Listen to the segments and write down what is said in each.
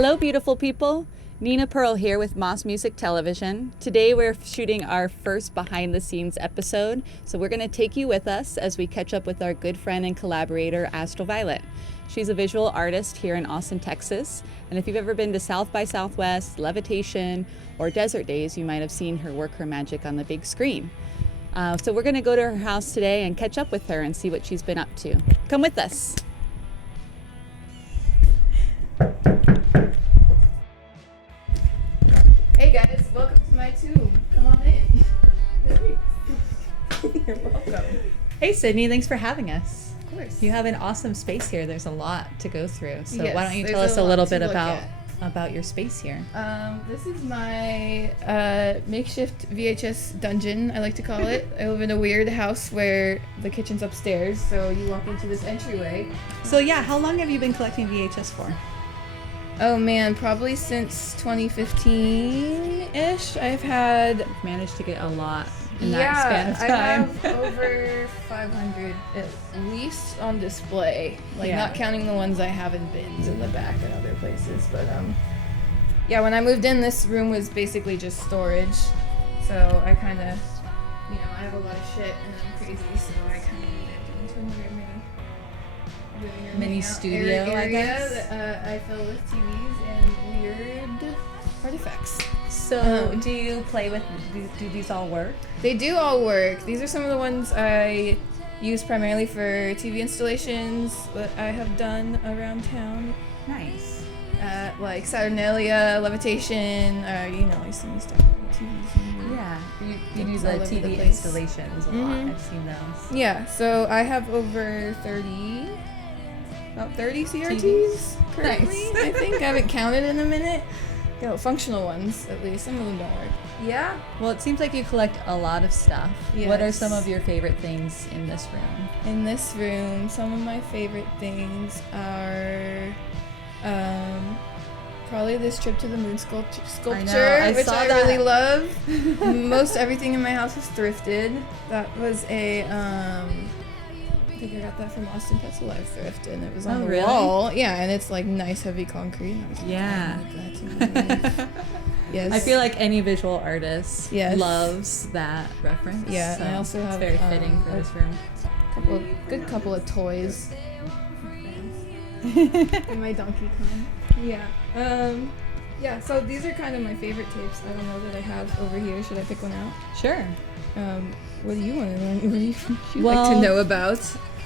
Hello, beautiful people. Nina Pearl here with Moss Music Television. Today we're shooting our first behind the scenes episode, so we're going to take you with us as we catch up with our good friend and collaborator, Astral Violet. She's a visual artist here in Austin, Texas, and if you've ever been to South by Southwest, Levitation, or Desert Days, you might have seen her work her magic on the big screen. So we're going to go to her house today and catch up with her and see what she's been up to. Come with us. Hey guys, welcome to my tomb. Come on in. You're welcome. Hey Sydney, thanks for having us. Of course. You have an awesome space here. There's a lot to go through. So Yes, why don't you there's tell us a a little lot to bit look about your space here? This is my makeshift VHS dungeon, I like to call it. I live in a weird house where the kitchen's upstairs, so you walk into this entryway. So yeah, how long have you been collecting VHS for? Oh man, probably since 2015-ish. I've had... You've managed to get a lot in that span of time. I have over 500 at least on display. Like, not counting the ones I have in bins in the back and other places. But, yeah, when I moved in, this room was basically just storage. So I kind of, I have a lot of shit and I'm crazy, so I kind of made it into a mini studio, area I guess. That, I fill with TVs and weird artifacts. So do you play with, do these all work? They do all work. These are some of the ones I use primarily for TV installations that I have done around town. Nice. Like Saturnalia, Levitation, you see me stuff on TVs. Yeah, you do the all over the TV place. installations a lot. I've seen those. Yeah, so I have over about 30 CRTs currently. Nice. I think I haven't counted in a minute. Functional ones at least. Some of them don't work. Yeah. Well, it seems like you collect a lot of stuff. Yes. What are some of your favorite things in this room? In this room, some of my favorite things are probably this Trip to the Moon sculpture, I which saw I that. really love. Most everything in my house is thrifted. That was a I think I got that from Austin Pets Alive thrift, and it was on the really? wall. Yeah, and it's like nice heavy concrete. And I was like, Yeah. I like that. Yes. I feel like any visual artist Yes. loves that reference. Yeah, so and I also have, it's very fitting for this room. couple of toys. And my Donkey Kong. Yeah. Yeah, so these are kind of my favorite tapes. I don't know that I have over here. Should I pick one out? Sure. What do you want to learn? What do you like Well, to know about?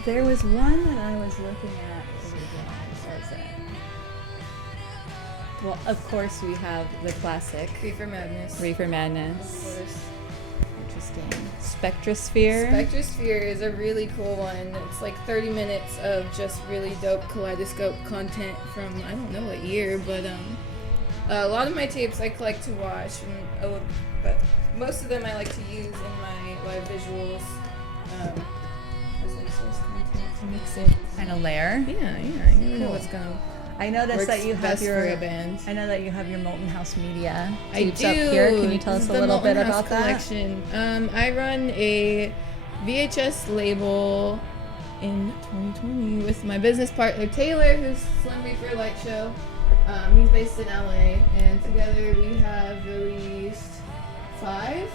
There was one that I was looking at. What was it? Well, of course we have the classic Reefer Madness. Reefer Of Madness. course. Interesting. Spectrosphere. Spectrosphere is a really cool one. It's like 30 minutes of just really dope kaleidoscope content from, I don't know what year, but a lot of my tapes I collect to watch, but most of them I like to use in my live visuals as like source content to mix in. Kind of layer. Yeah, you never know Cool. what's gonna I noticed work that you have best your. for a band. I know that you have your Molten House Media. I tapes do. Up here. Can you tell This us is a the little bit Molten House about that? collection. I run a VHS label in 2020 with my business partner Taylor, who's Slim Reaper Light Show. He's based in LA, and together we have released five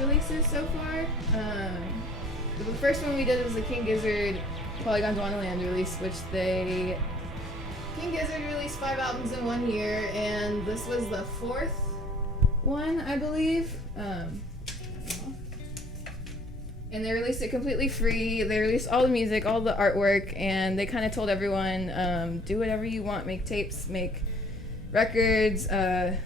releases so far. The first one we did was the King Gizzard Polygon Dwanaland release, which King Gizzard released 5 albums in 1 year, and this was the 4th one, I believe. And they released it completely free. They released all the music, all the artwork, and they kind of told everyone, do whatever you want, make tapes, make records. As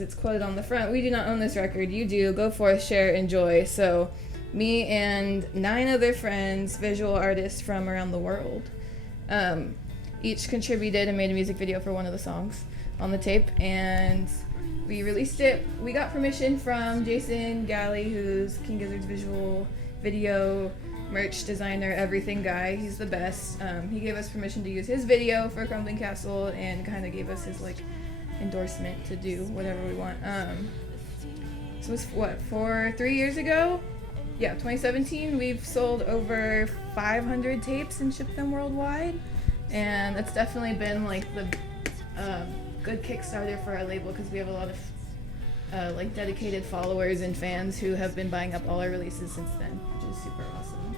it's quoted on the front, we do not own this record, you do, go forth, share, enjoy. So me and 9 other friends, visual artists from around the world, each contributed and made a music video for one of the songs on the tape, and we released it. We got permission from Jason Galley, who's King Gizzard's visual video merch designer, everything guy. He's the best. He gave us permission to use his video for Crumbling Castle and kind of gave us his endorsement to do whatever we want. So it was 3 years ago? Yeah, 2017. We've sold over 500 tapes and shipped them worldwide. And that's definitely been the good Kickstarter for our label because we have a lot of like dedicated followers and fans who have been buying up all our releases since then, which is super awesome.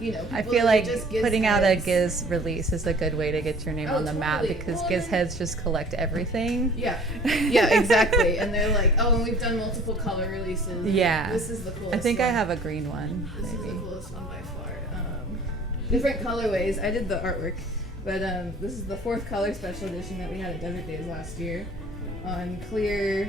You know, I people feel that like just Giz putting out a heads. Giz release is a good way to get your name Oh, on the map totally. because Well, Giz then- heads just collect everything. Yeah, exactly. And they're like, oh, and we've done multiple color releases. Yeah. This is the coolest I think I one. have a green one. This is Maybe. the coolest one by far. Different colorways. I did the artwork, but this is the 4th color special edition that we had at Desert Days last year, on clear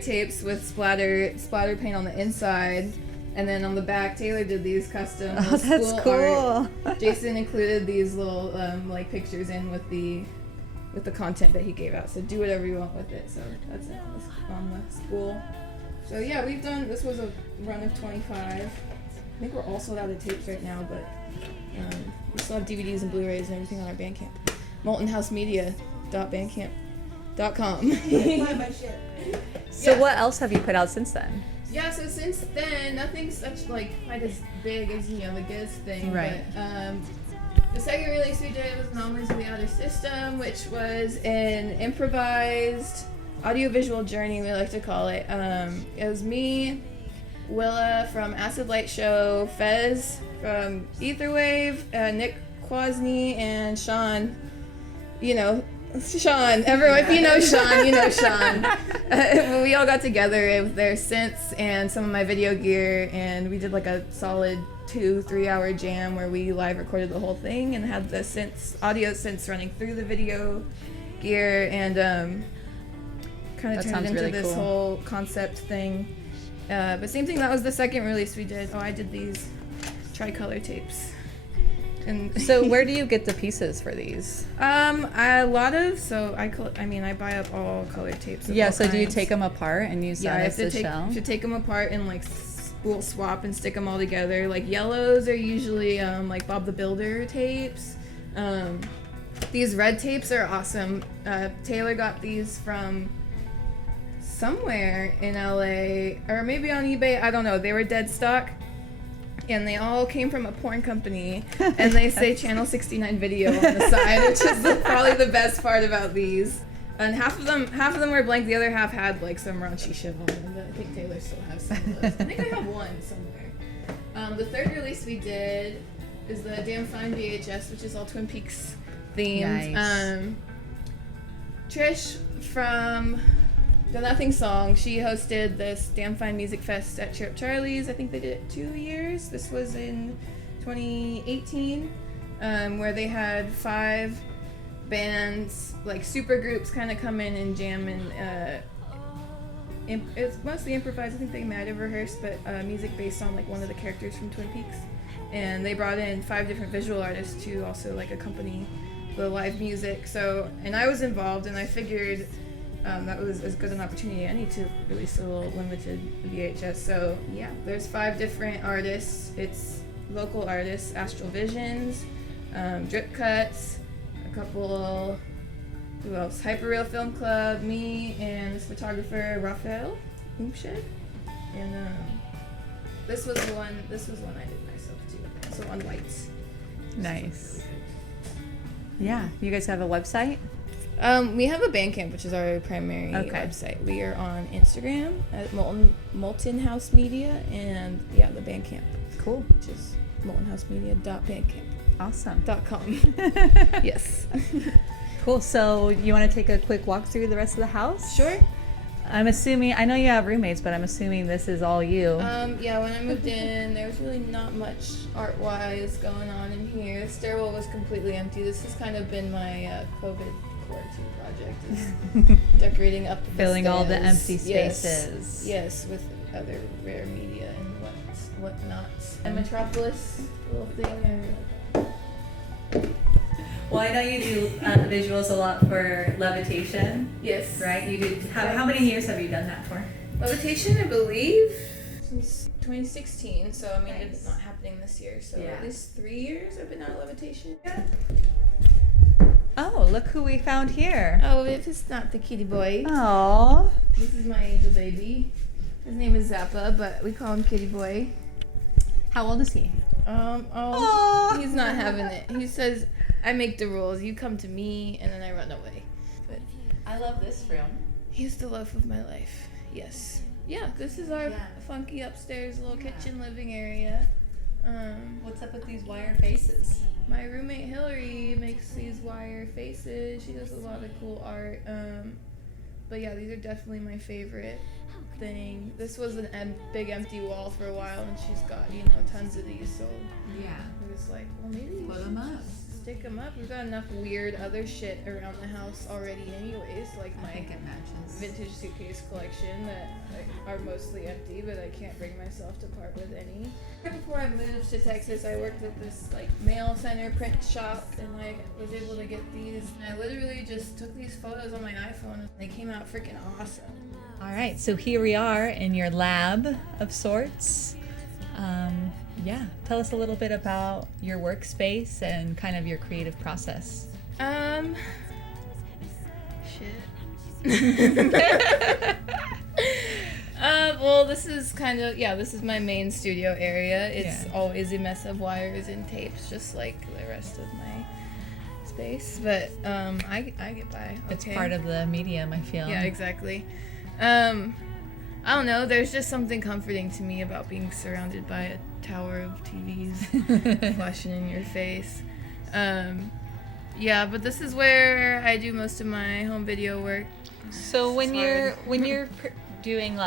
tapes with splatter paint on the inside, and then on the back, Taylor did these custom. Oh, that's school cool. art. Jason included these little like pictures in with the content that he gave out. So do whatever you want with it. So that's it on the school. So yeah, this was a run of 25. I think we're all sold out of tapes right now, but we still have DVDs and Blu-rays and everything on our Bandcamp. Molten House Media .bandcamp.com. So Yeah. what else have you put out since then? Yeah, so since then, nothing's such like quite as big as the Giz thing. Right. But the second release we did was Anomalies of the Outer System, which was an improvised audiovisual journey, we like to call it. It was me, Willa from Acid Light Show, Fez from Etherwave, Nick Kwasny, and Sean. You know, Sean. Everyone, if you know Sean, you know Sean. We all got together with their synths and some of my video gear, and we did like a solid 2-3 hour jam where we live recorded the whole thing and had the audio synths running through the video gear, and kind of turned it into really this cool. whole concept thing. But same thing, that was the second release we did. Oh, I did these tricolor tapes. And So where do you get the pieces for these? I buy up all color tapes. Of Yeah, all so do you kinds. take them apart and use Yeah, that I as have the shell? to take them apart and like we'll swap and stick them all together. Like yellows are usually like Bob the Builder tapes. These red tapes are awesome. Taylor got these from somewhere in LA or maybe on eBay. I don't know. They were dead stock. And they all came from a porn company, and they say Channel 69 video on the side, which is probably the best part about these. And half of them were blank. The other half had like some raunchy shit on them. But I think Taylor still has some of those. I think I have one somewhere. The third release we did is the Damn Fine VHS, which is all Twin Peaks themed. Nice. Trish from The Nothing Song, she hosted this Damn Fine Music Fest at Chirp Charlie's. I think they did it 2 years. This was in 2018, where they had 5 bands, like super groups, kind of come in and jam, and it's mostly improvised. I think they might have rehearsed, but music based on like one of the characters from Twin Peaks. And they brought in 5 different visual artists to also like accompany the live music. So, and I was involved, and I figured that was as good an opportunity as any to release a little limited VHS. So yeah, there's 5 different artists. It's local artists, Astral Visions, Drip Cuts, a couple, who else? Hyperreal Film Club, me, and this photographer, Raphael Oomshed. And this was one I did myself too. So on whites. Nice. Yeah, you guys have a website? We have a Bandcamp, which is our primary website. We are on Instagram at Molten House Media, and yeah, the Bandcamp. Cool. Which is moltenhousemedia.bandcamp.com. Awesome. Yes. Cool. So you want to take a quick walk through the rest of the house? Sure. I'm assuming, I know you have roommates, but I'm assuming this is all you. Yeah, when I moved in, there was really not much art-wise going on in here. The stairwell was completely empty. This has kind of been my COVID quarantine project, is decorating up the Filling all the stairs. empty spaces. Yes, with other rare media and whatnot. And Metropolis, little thing. Well, I know you do visuals a lot for Levitation, Yes. right? You do. How many years have you done that for? Levitation, I believe, since 2016. So I mean, Nice. it's not happening this year. So Yeah. at least 3 years I've been out of Levitation. Oh, look who we found here. Oh, if it's not the kitty boy. Aww. This is my angel baby. His name is ZAPPA, but we call him Kitty Boy. How old is he? Aw. He's not having it. He says, I make the rules. You come to me, and then I run away. But I love this room. he's the love of my life. Yes. Yeah, this is our funky upstairs little kitchen living area. What's up with these wire faces? My roommate Hillary makes these wire faces. She does a lot of cool art. But yeah, these are definitely my favorite thing. This was a big empty wall for a while, and she's got, tons of these. So Yeah. I was like, well, maybe Put them up. stick them up. We've got enough weird other shit around the house already anyways, like I my think it matches. vintage suitcase collection that are mostly empty, but I can't bring myself to part with any. Before I moved to Texas, I worked at this mail center print shop, and I was able to get these. And I literally just took these photos on my iPhone, and they came out freaking awesome. All right, so here we are in your lab of sorts. Tell us a little bit about your workspace and kind of your creative process. Shit. Well, this is this is my main studio area. It's always a mess of wires and tapes, just like the rest of my space. But I get by. Okay. It's part of the medium, I feel. Yeah, exactly. I don't know. There's just something comforting to me about being surrounded by a tower of TVs flashing in your face. But this is where I do most of my home video work. So when you're doing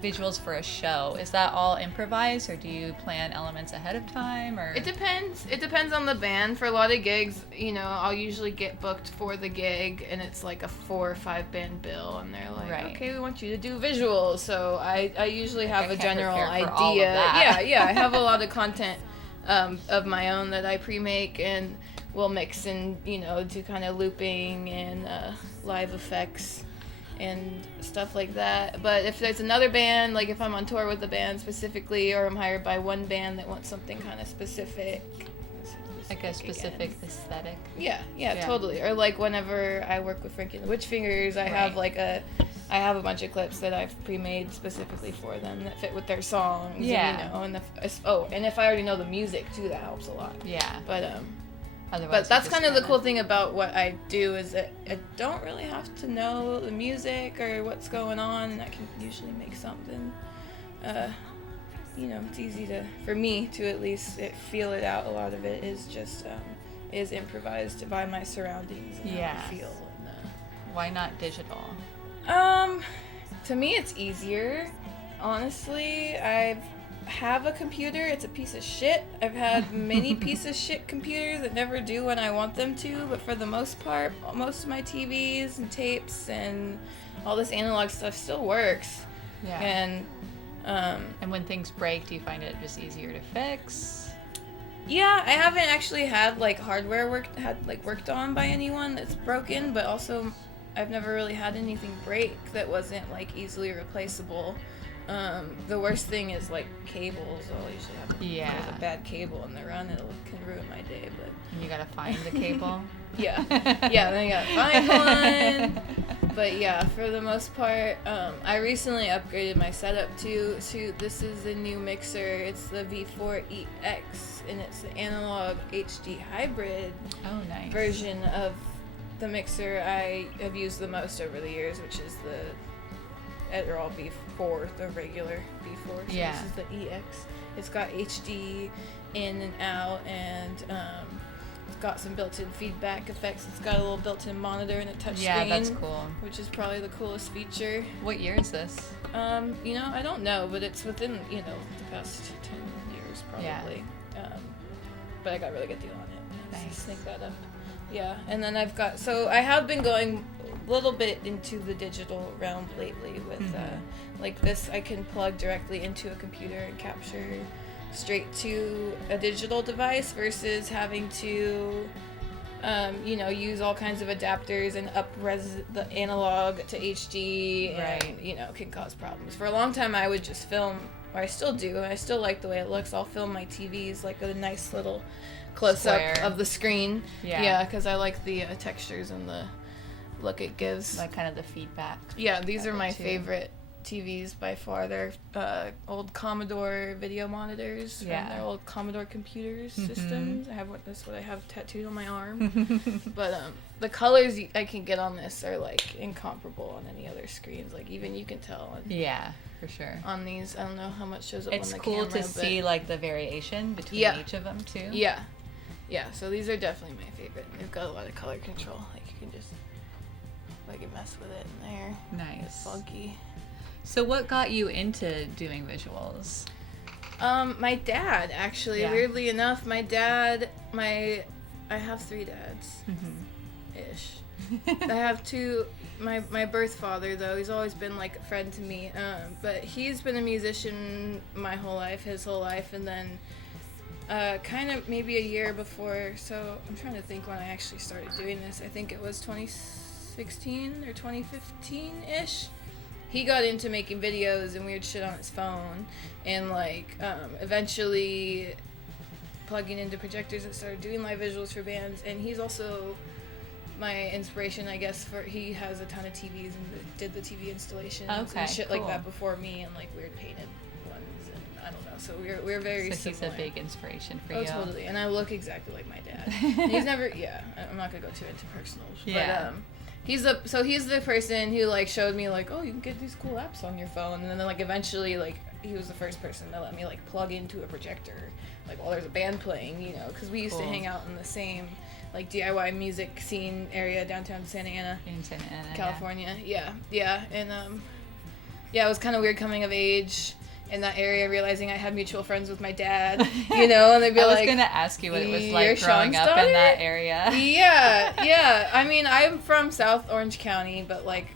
visuals for a show, is that all improvised, or do you plan elements ahead of time, or? It depends. It depends on the band. For a lot of gigs, I'll usually get booked for the gig, and it's like a 4 or 5 band bill, and they're like, okay, we want you to do visuals. So I usually have a general idea. All of that. Yeah. I have a lot of content of my own that I pre-make and will mix in, do kind of looping and live effects and stuff like that. But if there's another band, like if I'm on tour with a band specifically, or I'm hired by one band that wants something kind of specific, like a specific aesthetic. Yeah, totally. Or like whenever I work with Frankie and the Witchfingers, I have I have a bunch of clips that I've pre-made specifically for them that fit with their songs. Yeah. And if I already know the music too, that helps a lot. Yeah. But that's kind of the cool thing about what I do, is that I don't really have to know the music or what's going on, and I can usually make something. It's easy for me to at least feel it out. A lot of it is just is improvised by my surroundings and how I feel. And, why not digital? To me, it's easier. Honestly, I have a computer. It's a piece of shit. I've had many piece of shit computers that never do when I want them to, but for the most part, most of my TVs and tapes and all this analog stuff still works. Yeah. And when things break, do you find it just easier to fix? Yeah, I haven't actually had hardware worked on by anyone that's broken, but also I've never really had anything break that wasn't easily replaceable. The worst thing is cables. I'll usually have a bad cable in the run. It can ruin my day. But you gotta find the cable. Then you gotta find one. But yeah, for the most part, I recently upgraded my setup to this is the new mixer. It's the V4EX, and it's the analog HD hybrid version of the mixer I have used the most over the years, which is the Edirol V4, the regular V4. So this is the EX. It's got HD in and out, and it's got some built-in feedback effects. It's got a little built-in monitor and a touch screen. Yeah, that's cool. Which is probably the coolest feature. What year is this? I don't know, but it's within, the past 10 years probably. Yeah. But I got a really good deal on it. Nice. Sneak that up. Yeah, and then I have been going a little bit into the digital realm lately with this. I can plug directly into a computer and capture straight to a digital device versus having to use all kinds of adapters and up-res the analog to HD, and it can cause problems. For a long time I would just film, or I still do, and I still like the way it looks. I'll film my TVs a nice little close-up of the screen. Because I like the textures and the look it gives. Kind of the feedback. Yeah, these are my favorite TVs by far. They're old Commodore video monitors from their old Commodore computers systems. That's what I have tattooed on my arm. But the colors I can get on this are like incomparable on any other screens. Like even you can tell. Yeah, for sure. On these, I don't know how much shows up on the camera. It's cool to see like the variation between each of them too. Yeah. Yeah, so these are definitely my favorite. They've got a lot of color control. Like you can just mess with it in there. Nice. It's funky. So what got you into doing visuals? My dad, actually. Yeah. Weirdly enough, my dad, I have 3 dads. Ish. I have 2. My birth father, though, he's always been like a friend to me. But he's been a musician his whole life, and then kind of maybe a year before. So I'm trying to think when I actually started doing this. I think it was 2016 or 2015-ish. He got into making videos and weird shit on his phone, and like eventually plugging into projectors and started doing live visuals for bands. And he's also my inspiration, I guess, for he has a ton of TVs and did the TV installations and shit like that before me, and like weird painted ones, and I don't know. So we're very similar. So he's a big inspiration for you. Oh, totally. And I look exactly like my dad. He's never. Yeah, I'm not gonna go too into personals. Yeah. But he's the person who like showed me like, oh, you can get these cool apps on your phone, and then like eventually like he was the first person to let me like plug into a projector like while there's a band playing, you know, because we used to hang out in the same like DIY music scene area downtown Santa Ana, California. Yeah. And it was kind of weird coming of age in that area, realizing I had mutual friends with my dad, you know, and they'd be like, I was gonna ask you what it was like growing up in that area. Yeah. I mean, I'm from South Orange County, but like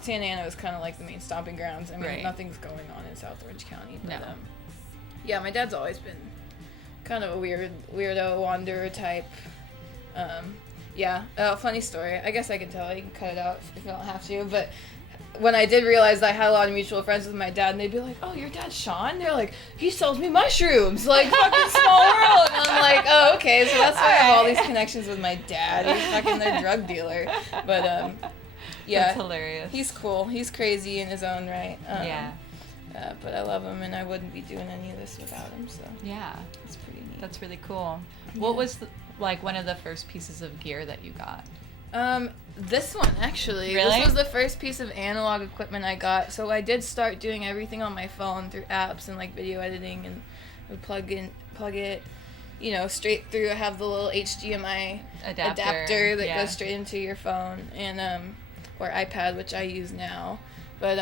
Santa Ana was kind of like the main stomping grounds. I mean, nothing's going on in South Orange County. But, yeah, my dad's always been kind of a weirdo wanderer type. Funny story. I guess I can tell. You can cut it out if you don't have to. But when I did realize that I had a lot of mutual friends with my dad, and they'd be like, "Oh, your dad's Sean?" They're like, "He sells me mushrooms." Like, fucking small world. And I'm like, "Oh, okay." So that's why I have all these connections with my dad. He's fucking their drug dealer. But yeah, that's hilarious. He's cool. He's crazy in his own right. But I love him, and I wouldn't be doing any of this without him. So yeah, it's pretty neat. That's really cool. What was like one of the first pieces of gear that you got? This one, actually. Really? This was the first piece of analog equipment I got. So I did start doing everything on my phone through apps and like video editing, and would plug it, you know, straight through. I have the little HDMI adapter that goes straight into your phone, and or iPad, which I use now. But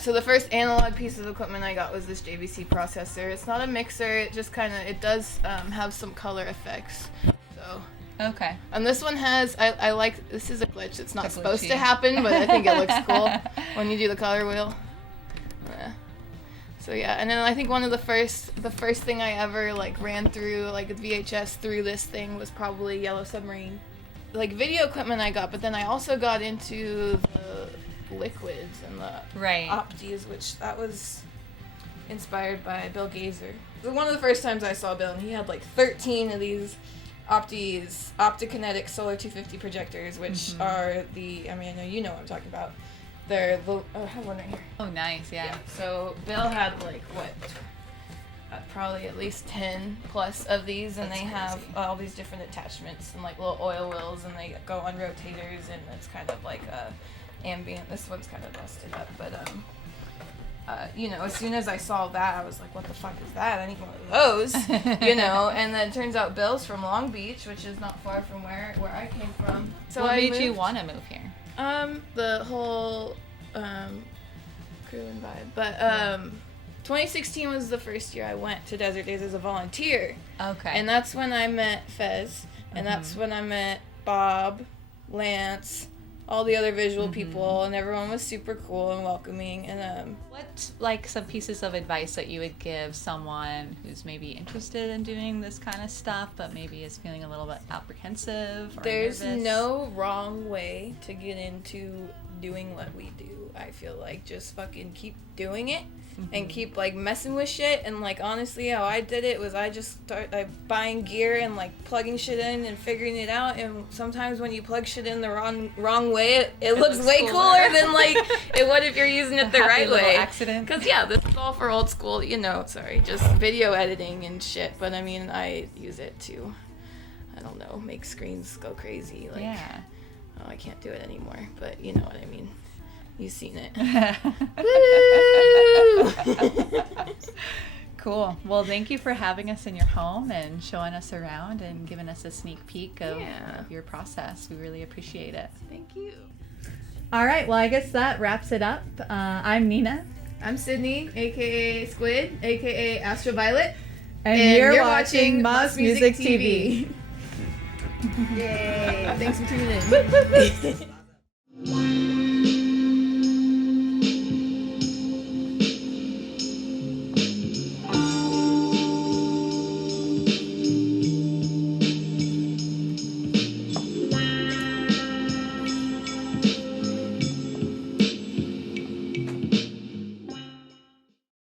so the first analog piece of equipment I got was this JVC processor. It's not a mixer. It just it does have some color effects. So. Okay. And this one has, this is a glitch. It's not supposed to happen, but I think it looks cool when you do the color wheel. Yeah. So yeah, and then I think one of the first thing I ever like ran through like a VHS through this thing was probably Yellow Submarine. Like video equipment I got, but then I also got into the liquids and the Optis, which that was inspired by Bill Gazer. It was one of the first times I saw Bill, and he had like 13 of these Optis, Optikinetic Solar 250 projectors, which are I know you know what I'm talking about. They're I have one right here. Oh, nice, yeah. So Bill had like probably at least 10 plus of these, and they have all these different attachments and like little oil wheels, and they go on rotators, and it's kind of like ambient. This one's kind of busted up, but you know, as soon as I saw that, I was like, what the fuck is that? I need one of those, you know. And then it turns out Bill's from Long Beach, which is not far from where I came from. So what made you want to move here? The whole crew and vibe. But 2016 was the first year I went to Desert Days as a volunteer. Okay. And that's when I met Fez, and that's when I met Bob, Lance, all the other visual people, and everyone was super cool and welcoming. And what's like some pieces of advice that you would give someone who's maybe interested in doing this kind of stuff, but maybe is feeling a little bit apprehensive or There's nervous? No wrong way to get into doing what we do. I feel like just fucking keep doing it and keep like messing with shit. And like honestly, how I did it was I just started like buying gear and like plugging shit in and figuring it out. And sometimes when you plug shit in the wrong way, it looks way cooler than like it would if you're using it the right way. Accident. Because yeah, this is all for old school, just video editing and shit. But I mean, I use it to, I don't know, make screens go crazy. Like, oh, I can't do it anymore. But you know what I mean. You've seen it. Woo! Cool. Well, thank you for having us in your home and showing us around and giving us a sneak peek of your process. We really appreciate it. Thank you. All right. Well, I guess that wraps it up. I'm Nina. I'm Sydney, aka Squid, aka Astral Violet. And you're watching Moss Music TV. Yay. Thanks for tuning in.